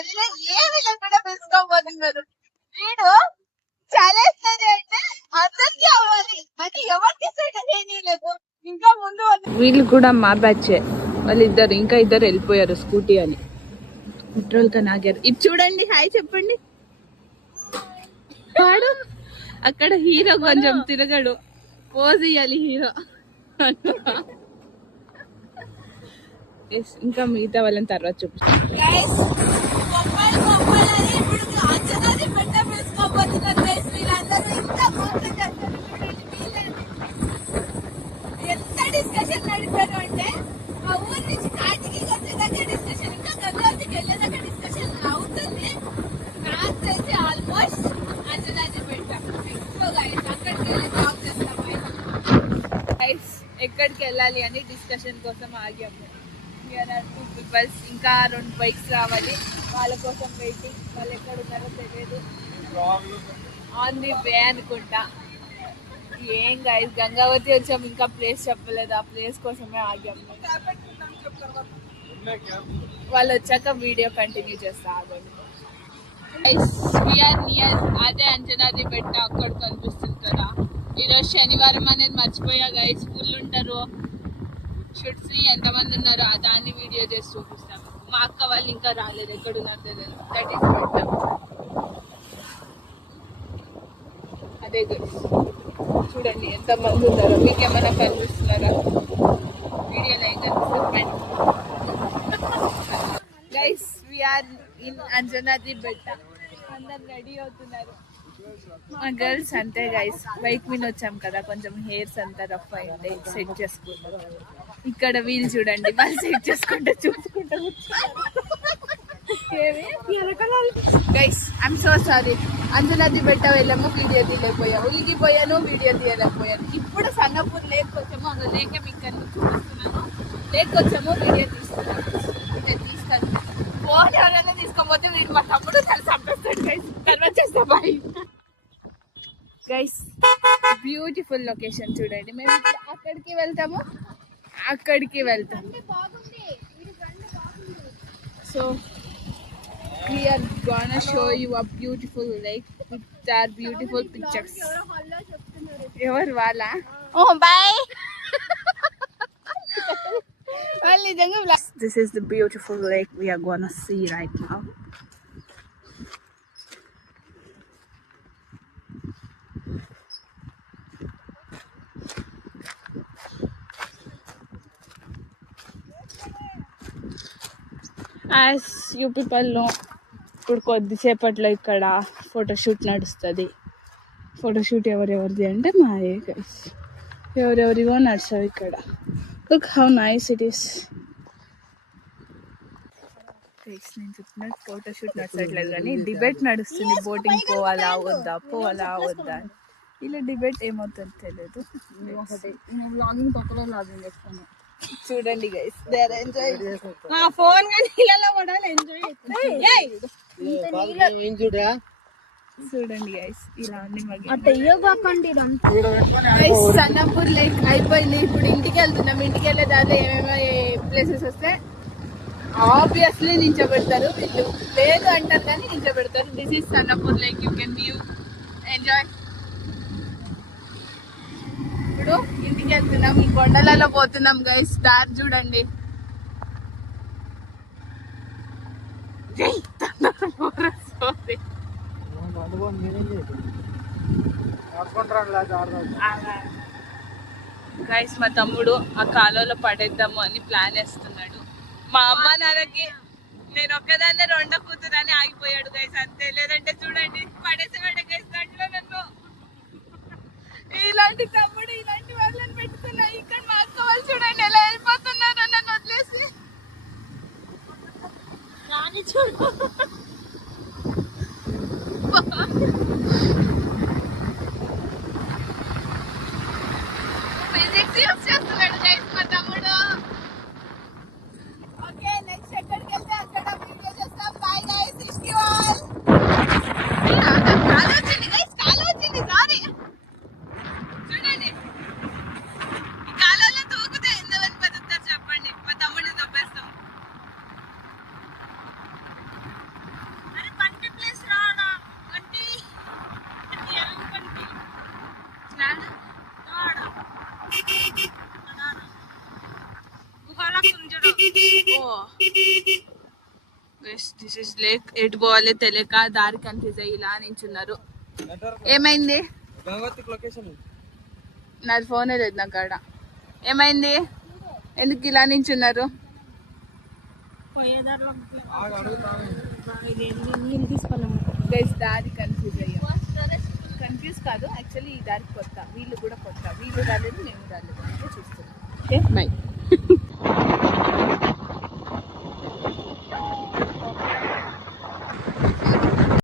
మళ్ళీ ఏమి లేకుండా పిలుచుకోబోతున్నారు. వీడు చలేస్తుంది అంటే అందరికీ అవ్వాలి అది ఎవరికి సెట్ చేయలేదు. ఇంకా ముందు వీళ్ళు కూడా మా బ్యాచ్ వాళ్ళిద్దరు, ఇంకా ఇద్దరు వెళ్ళిపోయారు స్కూటీ అని. పెట్రోల్ తో నాగారు. ఇది చూడండి, హాయ్ చెప్పండి. వాడు అక్కడ హీరో కొంచెం తిరగడు, పోజ్ ఇయ్యాలి హీరో. ఇంకా మిగతా వాళ్ళని తర్వాత చూపిస్తాను. ఎంత డిస్కషన్ నడిపారు అంటే మా ఊరి నుంచి కాటికి వచ్చేదాకా డిస్కషన్, ఇంకా గంగావతికి వెళ్ళేదాకా డిస్కషన్ అవుతుంది. నాకు తెలిసి ఆల్మోస్ట్ అంజనాజీ పెట్టాం. అక్కడికి వెళ్ళి జాబ్ చేస్తాం. ఎక్కడికి వెళ్ళాలి అని డిస్కషన్ కోసం ఆగాము. టూ పీపుల్స్, ఇంకా 2 బైక్స్ రావాలి, వాళ్ళ కోసం వెయిటింగ్. వాళ్ళు ఎక్కడ ఉన్నారో తెలియదు, ఆన్ ది వే అనుకుంటా. ఏం గైస్, గంగావతి వచ్చాము, ఇంకా ప్లేస్ చెప్పలేదు. ఆ ప్లేస్ కోసమే ఆగాము. వాళ్ళు వచ్చాక వీడియో కంటిన్యూ చేస్తా, ఆగండి. అదే అంజనాద్రి బెట్ట, అక్కడ కనిపిస్తుంది కదా. ఈరోజు శనివారం అనేది మర్చిపోయా గైస్, ఫుల్ ఉంటారు. షుడ్ సీ ఎంతమంది ఉన్నారో దాన్ని వీడియో చేసి చూపిస్తాను. మా అక్క వాళ్ళు ఇంకా రాలేదు, ఎక్కడ ఉన్నారు తెలియదు. దట్ ఈస్ బెట్ట. అదే గైస్, చూడండి ఎంతమంది ఉన్నారో. మీకేమైనా కనిపిస్తున్నారా? వీడియోలో ఏం కనిపిస్తుంది గైస్? వీఆర్ ఇన్ అంజనాద్రి బెట్ట. అందరు రెడీ అవుతున్నారు. మా గర్ల్స్ అంతే గైస్, బైక్ మీద వచ్చాం కదా, కొంచెం హెయిర్స్ అంతా రఫ్ అయింది, సెట్ చేసుకుంటారు. ఇక్కడ వీళ్ళు చూడండి, వాళ్ళు సెట్ చేసుకుంటూ చూసుకుంటారు. Guys I'm so sorry, Anjanadri బెట్ట వెళ్ళాము, వీడియో తీయలేకపోయాము. ఉలిగిపోయాను, వీడియో తీయలేకపోయాను. ఇప్పుడు సన్నపూర్ లేక్ వచ్చాము, అక్కడ లేక మీకు చూపిస్తున్నాను. లేక్ వచ్చాము, వీడియో తీస్తున్నాను. తీస్తాను, ఫోన్ ఎవరైనా తీసుకోకపోతే వీడు మా తమ్ముడు కలిసి చంపేస్తాడు గైస్. తర్వాత చేస్తా, బాయ్ గైస్. బ్యూటిఫుల్ లొకేషన్ చూడండి. మేము అక్కడికి వెళ్తాము, అక్కడికి వెళ్తాం. So we are gonna show you a beautiful lake with our beautiful pictures. ఎవరు వాళ్ళ? ఓ by. This is the beautiful lake we are gonna see right now. As you people know, ఇప్పుడు కొద్దిసేపట్లో ఇక్కడ ఫోటోషూట్ నడుస్తుంది. ఫోటోషూట్ ఎవరెవరిది అంటే మాయే guys, ఎవరెవరివో నడుస్తుంది ఇక్కడ. Look how nice it is. నేను చెప్పినట్టు ఫోటోషూట్ నడచట్లేదు కానీ డిబేట్ నడుస్తుంది. బోటింగ్ పోవాలా వద్దా, పోవాలా వద్దా. ఇలా డిబేట్ ఏమవుతుందో తెలియదు. లాగింగ్ తొక్కలో లాగింగ్ చేస్తాను. చూడండి గైస్, దే ఆర్ ఎంజాయింగ్. ఆ ఫోన్ గాని నీళ్ళలో పడాలి, ఎంజాయ్ చూడండి గైస్, ఇలా ఉంది. సన్నపూర్ లేక్ అయిపోయింది. ఇప్పుడు ఇంటికి వెళ్తున్నాం. ఇంటికి వెళ్ళే దాంట్లో ఏమేమి ప్లేసెస్ వస్తే ఆబ్వియస్లీ నించోబెడతారు. వీళ్ళు లేదు అంటారు కానీ నించోబెడతారు. This is Sannapur lake, you can view enjoy. ఇప్పుడు ఇంటికి వెళ్తున్నాం, ఈ కొండలలో పోతున్నాం గైస్. దారి చూడండి. గైస్ మా తమ్ముడు ఆ కాలువలో పడేద్దాము అని ప్లాన్ వేస్తున్నాడు. మా అమ్మ నాన్నకి నేను ఒక్కదాన్నే రెండో కూతురని ఆగిపోయాడు గైస్, అంతే. లేదంటే చూడండి పడేసేవాడే గైస్ దాంట్లో నన్ను. ఇలాంటి తమ్ముడు, ఇలాంటి వాళ్ళని పెట్టుకున్నా. ఇక్కడ మా అక్క వాళ్ళు చూడండి ఎలా వెళ్ళిపోతున్నారో నన్ను వదిలేసి. చూడు ఫిజిక్స్ యూస్ చేస్తున్నాడు గైస్ మా తమ్ముడు. ఓకే, నెక్స్ట్ ఎక్కడికి వెళ్తే అక్కడ వీడియో చేస్తాం. బాయ్ గైస్, రిష్కి వాల్. కాలు వచ్చింది గైస్, కాలు వచ్చింది. సారీ చూడండి, కాలువలో తూకుతే దిస్ ఇస్ లేక్. ఎటు పోవాలి తెలియక దారి కన్ఫ్యూజ్ అయ్యి ఇలా నించున్నారు. ఏమైంది? నాది ఫోనే లేదు నా కాడ. ఏమైంది? ఎందుకు ఇలా నించున్నారు? గైస్ దారి కన్ఫ్యూజ్ అయ్యాం. కన్ఫ్యూజ్ కాదు, యాక్చువల్లీ ఈ దారి కొత్త, వీళ్ళు కూడా కొత్త. వీళ్ళు రాలేదు, మేము రాలేదు, అంటే చూస్తున్నాం. Okay by.